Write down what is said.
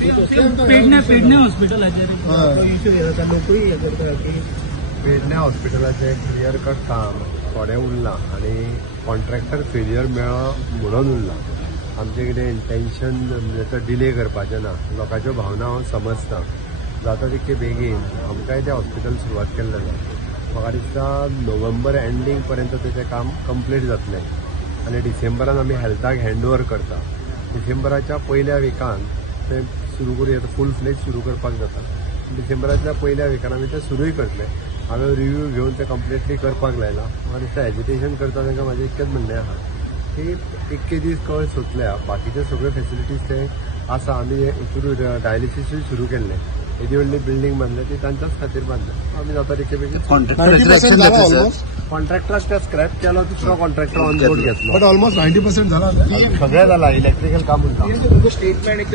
पेडण्या हॉस्पिटलाचे लोकूय हे करता की पेडण्या हॉस्पिटलाचे क्लियर कट काम थोडें उरलां आनी कॉन्ट्रॅक्टर फेल्युअर मेळ्ळो म्हणून उरलां. आमचें कितें इंटेन्शन म्हणजे डिले करपाचें ना. लोकांच्यो भावना हांव समजता. जाता तितके बेगीन आमकांय तें हॉस्पिटल सुरवात केल्लें जाय. म्हाका दिसता नोव्हेंबर एंडींग पर्यंत तेजें काम कंप्लीट जातलें आनी डिसेंबरान आमी हेल्थाक हँडओवर करता. डिसेंबराच्या पयल्या विकान तें सुरू करूं फूल फ्लेज सुरू करपाक जाता. डिसेंबराच्या पयल्या विकान आमी तें सुरूय करतले. हांवें रिव्यू घेवन तें कंप्लिटली करपाक लायला. म्हाका दिसता एज्युकेशन करता तांकां म्हाजें इतकेंच म्हणणें आहा की 21 दीस कळ सोंपल्या. बाकीचे सगळे फेसिलिटीज ते आसा. आमी सुरू डायलिसीसूय सुरू केल्लें. येदी व्हडली बिल्डींग बांदल्या ती तांच्याच खातीर बांदल्या. आमी जाता तितके बेगीन कॉन्ट्रॅक्टराक ते स्क्रॅप केलो. दुसरो कॉन्ट्रॅक्टर ऑन बोर्ड घेतलो. बट ऑलमोस्ट 90% झाला. सगळें जालां. इलेक्ट्रिकल काम उरता. स्टेटमेंट एक